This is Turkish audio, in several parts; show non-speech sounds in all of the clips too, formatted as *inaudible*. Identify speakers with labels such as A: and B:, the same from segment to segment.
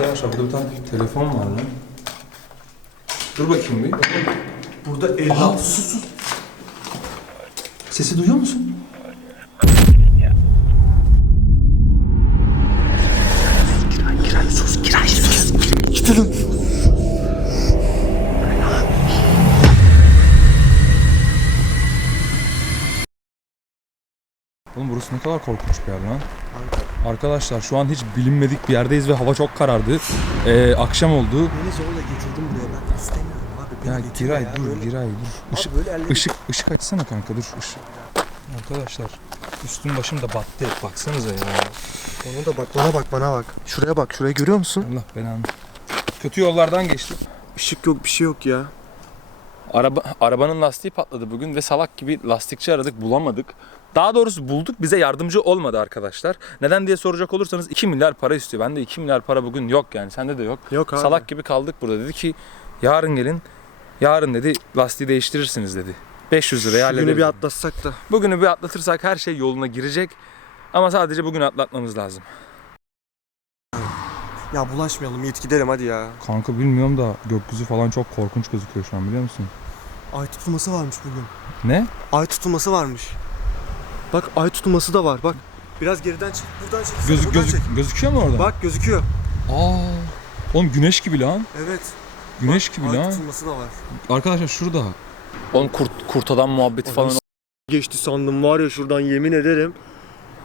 A: Arkadaşlar burada bir tane telefon var lan. Dur bakayım bir.
B: Burada 50
A: Aha sus sus. Sesi duyuyor musun? Oğlum burası ne kadar korkunç bir yer lan. Arkadaşlar şu an hiç bilinmedik bir yerdeyiz ve hava çok karardı. Ee, akşam oldu.
B: Beni zorla getirdim buraya ben istemiyorum abi.
A: Ya Giray
B: ya.
A: dur
B: Böyle-
A: Giray dur. Işık,
B: Abi
A: ışık, ışık açsana kanka dur ışık. Arkadaşlar üstüm başım da battı baksanıza ya.
B: Ona da bak bana bak bana bak. Şuraya bak şuraya görüyor musun?
A: Allah belanı. Kötü yollardan geçtim.
B: Işık yok bir şey yok ya.
A: Araba, arabanın lastiği patladı bugün ve salak gibi lastikçi aradık bulamadık. Daha doğrusu bulduk bize yardımcı olmadı arkadaşlar. Neden diye soracak olursanız 2 milyar para istiyor. Bende 2 milyar para bugün yok yani sende de yok.
B: Yok abi.
A: Salak gibi kaldık burada. Dedi ki yarın gelin. Yarın dedi lastiği değiştirirsiniz dedi. 500 liraya
B: Şu
A: hallederiz.
B: günü bir atlatsak da.
A: Bugünü bir atlatırsak her şey yoluna girecek. Ama sadece bugün atlatmamız lazım.
B: Ya bulaşmayalım Yiğit gidelim hadi ya.
A: Kanka bilmiyorum da gökyüzü falan çok korkunç gözüküyor şu an biliyor musun?
B: Ay tutulması varmış bugün.
A: Ne?
B: Ay tutulması varmış. Bak ay tutulması da var bak. Biraz geriden çık. Buradan çek.
A: Gözü,
B: buradan
A: gözük,
B: çek.
A: gözüküyor mu orada?
B: Bak gözüküyor.
A: Aa. Oğlum güneş gibi lan.
B: Evet.
A: Güneş gibi
B: Ay
A: lan.
B: tutulması da var.
A: Arkadaşlar şurada. Oğlum kurt, kurt adam muhabbeti falan.
B: Geçti sandım var ya şuradan yemin ederim.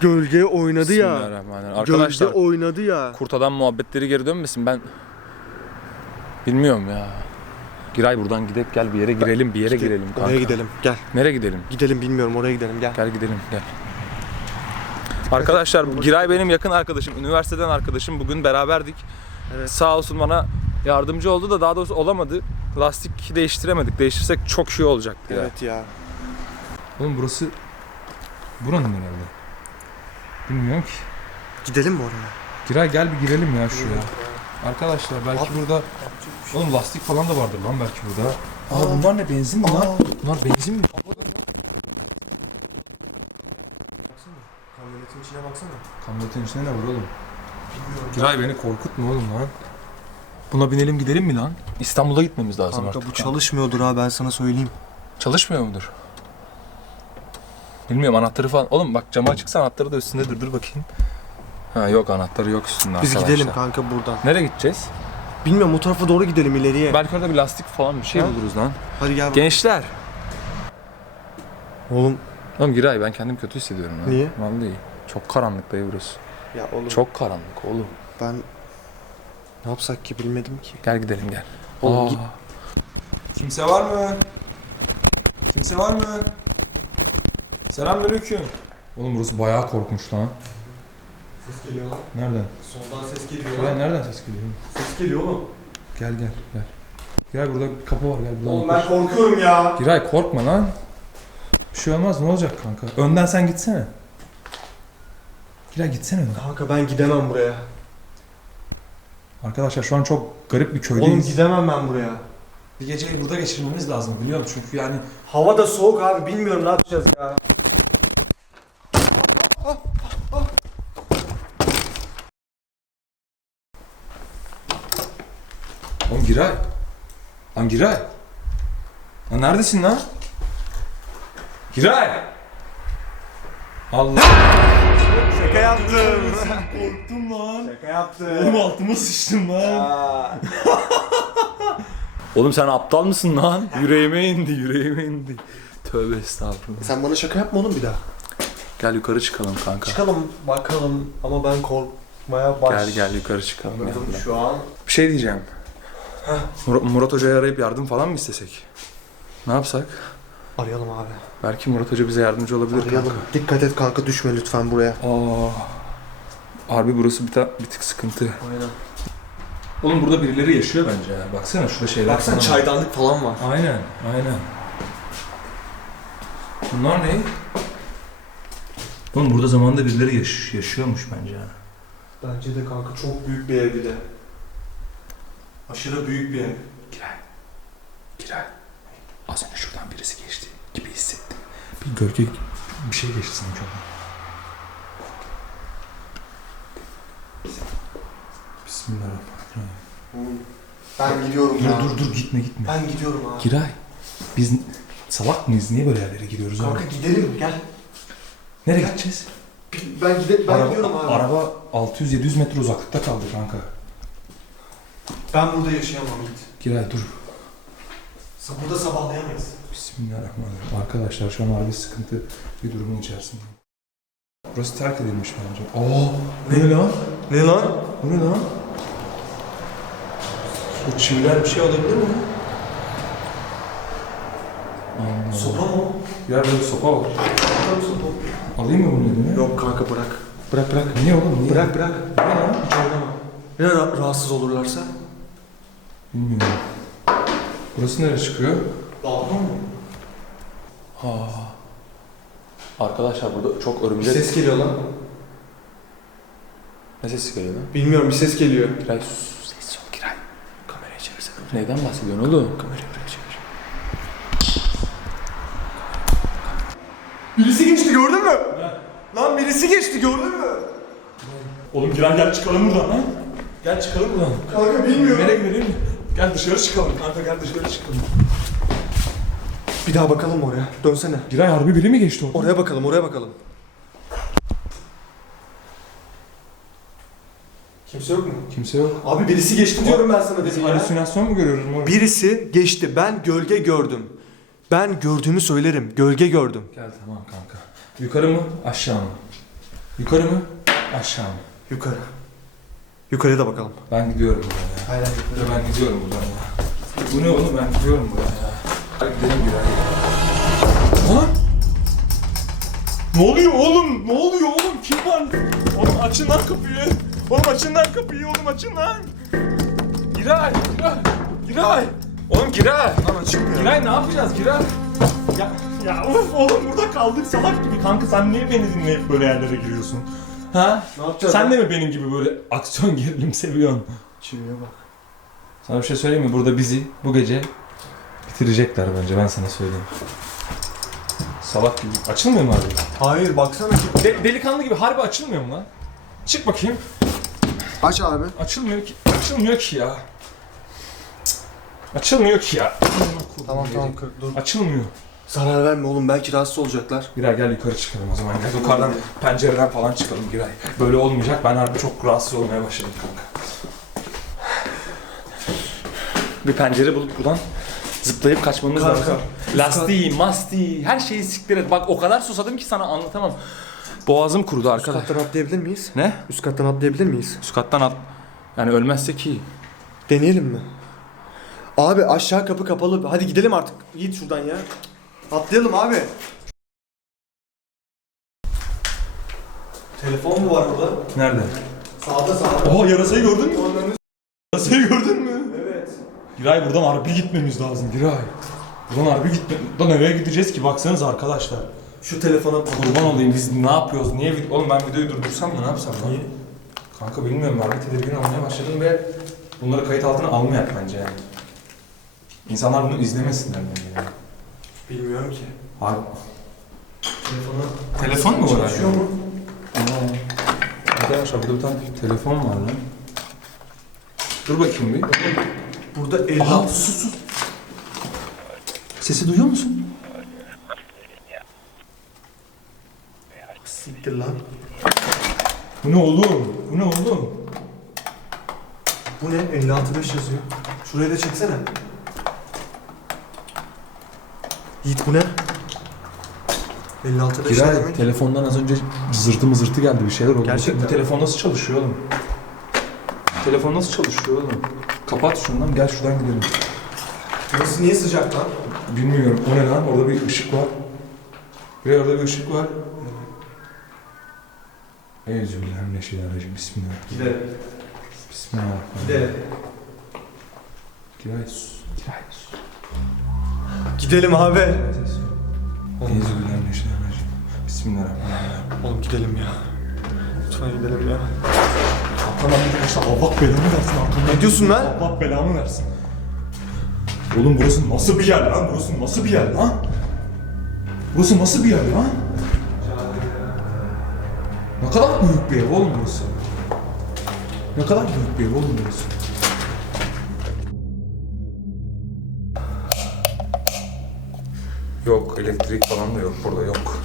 B: Gölge oynadı ya.
A: Arkadaşlar
B: Gölge oynadı ya.
A: kurt adam muhabbetleri geri dönmesin ben bilmiyorum ya. Giray buradan gidip gel bir yere girelim bir yere
B: Gide-
A: girelim kanka.
B: Oraya gidelim. Gel.
A: Nereye gidelim?
B: Gidelim bilmiyorum oraya gidelim gel.
A: Gel gidelim gel. Arkadaşlar Giray benim yakın arkadaşım, üniversiteden arkadaşım. Bugün beraberdik.
B: Evet.
A: Sağ olsun bana yardımcı oldu da daha doğrusu olamadı. Lastik değiştiremedik. Değiştirsek çok şey olacaktı ya.
B: Evet ya.
A: Oğlum burası buranın herhalde. Bilmiyorum ki.
B: Gidelim mi oraya?
A: Giray gel bir girelim ya şuraya. Arkadaşlar belki burada oğlum lastik falan da vardır lan belki burada. Aa, bunlar ne benzin mi lan?
B: Aa.
A: Bunlar benzin mi?
B: Kamyonetin içine baksana.
A: Kamyonetin içinde ne var oğlum? Giray beni korkutma oğlum lan. Buna binelim gidelim mi lan? İstanbul'a gitmemiz lazım
B: Kanka
A: artık.
B: bu çalışmıyordur ha ben sana söyleyeyim.
A: Çalışmıyor mudur? Bilmiyorum anahtarı falan. Oğlum bak camı açıksa anahtarı da üstündedir. Dur bakayım. Ha yok anahtarı yok üstünde
B: Biz
A: arkadaşlar.
B: gidelim kanka buradan.
A: Nereye gideceğiz?
B: Bilmiyorum o tarafa doğru gidelim ileriye.
A: Belki orada bir lastik falan bir şey
B: Ha?
A: buluruz lan.
B: Hadi gel.
A: Gençler.
B: Oğlum
A: Oğlum Giray ben kendimi kötü hissediyorum lan.
B: Niye?
A: Vallahi. Çok karanlık dayı burası.
B: ya oğlum
A: Çok karanlık oğlum.
B: ben ne yapsak ki bilmedim ki.
A: Gel gidelim gel.
B: Oğlum git.
A: Kimse var mı? Kimse var mı? Selamünaleyküm. Oğlum burası bayağı korkunç lan.
B: Ses geliyor lan.
A: Nereden?
B: Soldan ses geliyor
A: Giray nereden ses geliyor?
B: Ses geliyor oğlum.
A: Gel gel gel. Giray burada bir kapı var gel buradan.
B: Oğlum
A: yaklaş.
B: ben korkuyorum ya.
A: Giray korkma lan. Bir şey olmaz ne olacak kanka? Önden sen gitsene. Giray gitsene önden.
B: Kanka ben gidemem buraya.
A: Arkadaşlar şu an çok garip bir
B: Oğlum
A: köydeyiz.
B: gidemem ben buraya.
A: bir geceyi burada geçirmemiz lazım biliyor musun? Çünkü yani
B: Hava da soğuk abi bilmiyorum ne yapacağız ya.
A: Giray. Lan Giray. Lan neredesin lan? Giray. Allah.
B: Şaka yaptım.
A: Korktum lan.
B: Şaka yaptım.
A: altıma sıçtım lan. *laughs* Oğlum sen aptal mısın lan? Yüreğime indi, yüreğime indi. Tövbe estağfurullah.
B: Sen bana şaka yapma oğlum bir daha.
A: Gel yukarı çıkalım kanka.
B: Çıkalım bakalım ama ben korkmaya baş.
A: Gel gel yukarı çıkalım.
B: Şu an.
A: Bir şey diyeceğim. Mur- Murat Hoca'yı arayıp yardım falan mı istesek? Ne yapsak?
B: Arayalım abi.
A: Belki Murat Hoca bize yardımcı olabilir
B: Arayalım. Dikkat et kanka düşme lütfen buraya.
A: kanka. Aa. Harbi burası bir, ta- bir tık sıkıntı.
B: Aynen.
A: Oğlum burada birileri yaşıyor bence ya. Baksana şurada şeyler
B: Baksana
A: falan var.
B: çaydanlık falan var.
A: Aynen, aynen. Bunlar ne? Oğlum burada zamanında birileri yaş- yaşıyormuş bence ha.
B: Bence de kanka çok büyük bir ev bir de. Aşırı büyük bir ev.
A: Giray. Giray. Az önce şuradan birisi geçti gibi hissettim. Bir gölge bir şey geçti sanki oradan. Bismillahirrahmanirrahim.
B: Ben gidiyorum ya.
A: Dur dur dur gitme gitme.
B: Ben gidiyorum abi.
A: Giray. Biz salak mıyız? Niye böyle yerlere gidiyoruz
B: Kanka
A: abi?
B: gidelim gel.
A: Nereye gideceğiz?
B: Ben gide ben
A: araba,
B: gidiyorum abi.
A: araba 600-700 metre uzaklıkta kaldı kanka.
B: Ben burada yaşayamam git.
A: Giray dur.
B: Burada sabahlayamayız.
A: Bismillahirrahmanirrahim. Arkadaşlar şu an harbi sıkıntı bir durumun içerisinde. Burası terk edilmiş bence. Oo, bu ne lan?
B: Ne lan?
A: Bu ne lan? Bu çiviler bir şey olabilir mi? Allah.
B: Sopa mı o?
A: Ya böyle sopa var. Alayım mı bunu eline?
B: Yok kanka bırak. Bırak bırak.
A: Niye oğlum? Niye?
B: Bırak bırak.
A: Ne lan?
B: Hiç oynama. Ya ra- rahatsız olurlarsa?
A: Bilmiyorum. Burası nereye çıkıyor?
B: Balkon mu?
A: Ha. Arkadaşlar burada çok
B: Bir
A: örümcek...
B: ses geliyor lan.
A: Ne sesi geliyor lan?
B: Bilmiyorum bir ses geliyor.
A: Giray sus. Ses ol Giray. Kamerayı çevirsene. Neyden bahsediyorsun oğlum? Kamerayı buraya çevir.
B: Birisi geçti gördün mü? Lan birisi geçti gördün mü?
A: Oğlum Giray gel çıkalım buradan lan. Gel çıkalım buradan.
B: Kanka bilmiyorum.
A: Nereye gidelim? Gel dışarı çıkalım. Kanka gel dışarı çıkalım.
B: Bir daha bakalım oraya. Dönsene.
A: Giray harbi biri mi geçti orada?
B: Oraya bakalım oraya bakalım. Kimse yok mu?
A: Kimse yok.
B: Abi birisi geçti diyorum ben sana
A: Biz
B: dedim ya.
A: halüsinasyon mu görüyoruz moruk?
B: Birisi geçti. Ben gölge gördüm. Ben gördüğümü söylerim. Gölge gördüm.
A: Gel tamam kanka. Yukarı mı aşağı mı? Yukarı mı aşağı mı?
B: Yukarı. Yukarıya da bakalım.
A: Ben gidiyorum buradan ya.
B: Aynen
A: Ya ben gidiyorum buradan ya. Bu ne oğlum ben gidiyorum buradan ya. Hadi gidelim Giray. Lan!
C: Ne oluyor oğlum? Ne oluyor oğlum? Kim var? Oğlum açın lan kapıyı. Oğlum açın lan kapıyı oğlum açın lan.
A: Giray! Giray! Giray! Oğlum Giray!
B: Ama çıkmıyor.
A: Giray ne yapacağız Giray?
C: Ya, ya of oğlum burada kaldık salak gibi. Kanka sen niye beni dinleyip böyle yerlere giriyorsun? Ha?
B: Ne yapacağız?
C: Sen de mi benim gibi böyle aksiyon gerilim seviyorsun?
B: Çiviye bak.
A: Sana bir şey söyleyeyim mi? Burada bizi bu gece bitirecekler bence ben sana söyleyeyim. Salak gibi. Açılmıyor mu abi?
B: Hayır baksana.
A: De- delikanlı gibi harbi açılmıyor mu lan? Çık bakayım.
B: Aç abi.
A: Açılmıyor ki. Açılmıyor ki ya. Cık. Açılmıyor ki ya.
B: Tamam tamam kır, dur.
A: Açılmıyor.
B: Zarar verme oğlum belki rahatsız olacaklar.
A: Giray gel yukarı çıkalım o zaman. Gel yukarıdan pencereden falan çıkalım Giray. Böyle olmayacak. Ben harbi çok rahatsız olmaya başladım kanka. Bir pencere bulup buradan zıplayıp kaçmamız
B: Kanka,
A: lazım. Lastiği, mastiği, her şeyi siktir et. Bak o kadar susadım ki sana anlatamam. Boğazım kurudu
B: Üst
A: arkadaş.
B: kattan atlayabilir miyiz?
A: Ne?
B: Üst kattan atlayabilir miyiz?
A: Üst kattan at. Yani ölmezsek iyi.
B: Deneyelim mi? Abi aşağı kapı kapalı. Hadi gidelim artık. Git şuradan ya. Atlayalım abi. Telefon mu var burada?
A: Nerede?
B: Sağda sağda.
C: Oha yarasayı gördün mü? Yarasayı gördün mü?
B: Evet.
C: Giray buradan harbi gitmemiz lazım Giray. Buradan harbi gitme. Buradan nereye gideceğiz ki? Baksanız arkadaşlar.
B: Şu telefona
A: Kurban olayım biz ne yapıyoruz? Niye vid- Oğlum ben videoyu durdursam mı ne yapsam lan?
C: Niye?
A: Kanka bilmiyorum ben bir tedirgin olmaya başladım ve bunları kayıt altına almayak bence yani. İnsanlar bunu izlemesinler bence yani.
B: Bilmiyorum ki.
A: Abi.
B: Telefona
A: Telefon mu var
B: Çalışıyor mu?
A: Aa. Arkadaşlar burada bir tane telefon var lan. Dur bakayım bir.
B: Burada 50
A: Aa sus sus. Sesi duyuyor musun?
B: siktir lan.
C: Bu ne oğlum? Bu ne oğlum?
B: Bu ne? 565 yazıyor. Şurayı da çeksene. Yiğit bu ne? 565 ne
A: Giray
B: demek?
A: telefondan az önce zırtı mızırtı geldi bir şeyler oldu.
B: Gerçekten.
A: Bu telefon nasıl çalışıyor oğlum? Telefon nasıl çalışıyor oğlum? Kapat şundan gel şuradan gidelim.
B: Burası niye sıcak lan?
A: Bilmiyorum o ne lan orada bir ışık var. Bir orada bir ışık var. Euzubillahimineşşeytanirracim. Bismillah.
B: Gidelim.
A: Bismillah.
B: Gidelim.
A: Giray sus. Giray sus.
B: Gidelim abi.
A: Bismillahirrahmanirrahim.
B: Oğlum gidelim ya. Lütfen gidelim ya.
C: Bir işte Allah belamı versin arkamdan.
B: Ne diyorsun lan?
C: Allah belamı versin. Oğlum burası nasıl bir yer lan? Burası nasıl bir yer lan? Burası nasıl bir yer lan?
A: Ne kadar büyük bir ev oğlum burası. Ne kadar büyük bir ev oğlum burası. Yok. Elektrik falan da yok. Burada yok.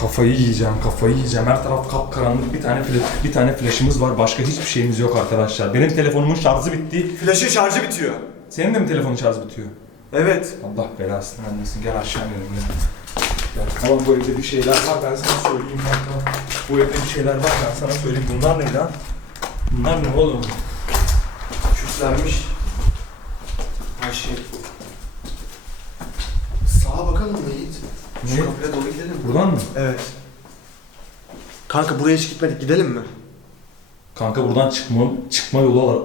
A: Kafayı yiyeceğim, kafayı yiyeceğim. Her taraf kapkaranlık. Bir tane flash, bir tane flash'ımız var. Başka hiçbir şeyimiz yok arkadaşlar. Benim telefonumun şarjı bitti.
B: Flaşın şarjı bitiyor.
A: Senin de mi telefonun şarjı bitiyor?
B: Evet.
A: Allah belasını vermesin. Gel aşağı inelim ya. Gel. Tamam bu evde bir şeyler var ben sana söyleyeyim kanka. Bu evde bir şeyler var ben sana söyleyeyim. Bunlar ne lan? Bunlar ne oğlum?
B: Küslenmiş. Her şey. Sağa bakalım mı Yiğit? Şu
A: Ne?
B: kapıya doğru gidelim?
A: Buradan mı?
B: Evet. Kanka buraya hiç gitmedik gidelim mi?
A: Kanka buradan çıkma çıkma yolu ar.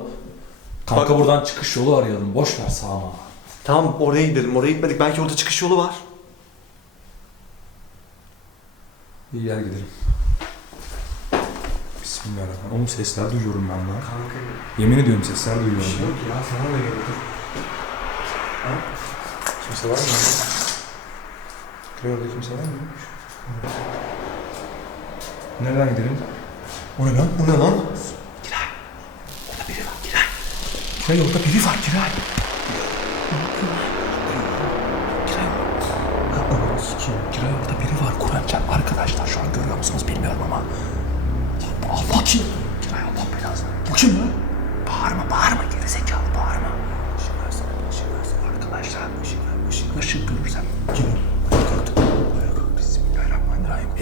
A: Kanka buradan çıkış yolu arayalım. Boş ver sağma.
B: Tamam oraya gidelim. Oraya gitmedik. Belki orada çıkış yolu var.
A: İyi gel gidelim. Bismillahirrahmanirrahim. Oğlum sesler duyuyorum ben lan.
B: Kanka
A: Yemin ediyorum sesler
B: bir
A: duyuyorum.
B: şey yok ya. Sana da geliyor.
A: Kimse var mı? Orada kimse var mı? Nereden gidelim?
B: O ne lan? O ne lan?
A: Kiray orada biri var Kiray. Kiray orada biri var Kur'an çarp. Arkadaşlar şu an görüyor musunuz bilmiyorum ama. Allah kim? Kiray Allah belasını. Bu kim lan? Bağırma bağırma gerizekalı bağırma. Işık versene ışık versene arkadaşlar. Işık ver ışık ışık görürsem. Kim?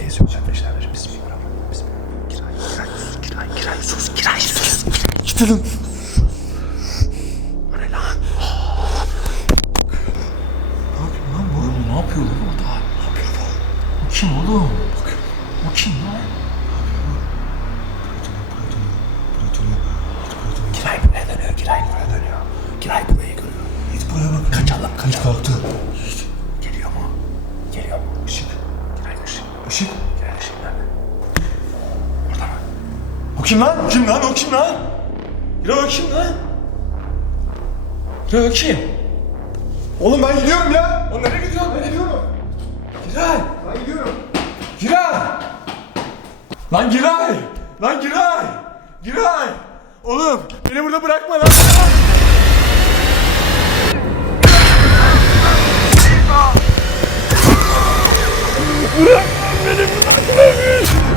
A: Bismillahirrahmanirrahim. Eyyüzü Bismillahirrahmanirrahim. Bismillahirrahmanirrahim. Bismillahirrahmanirrahim. Kiray Kiray sus Kiray Kiray sus Kiray sus. O lan? Ne yapıyor lan bu? Oğlum bu? Bu kim kim lan? Giray buraya dönüyor, Giray buraya dönüyor. Giray burayı görüyor. Git buraya bak. Kaçalım, kaçalım. kalktı. Işık. Giray ışık nerede? Orada mı?
B: O kim lan?
A: O kim lan? O kim lan? Giray o kim lan? Giray o kim?
B: Oğlum ben gidiyorum ya.
A: O nereye gidiyorsun?
B: Ben gidiyorum.
A: Giray!
B: Ben gidiyorum.
A: Giray! Lan Giray! Lan Giray! Giray! Oğlum beni burada bırakma lan! Bırakma benim aklım.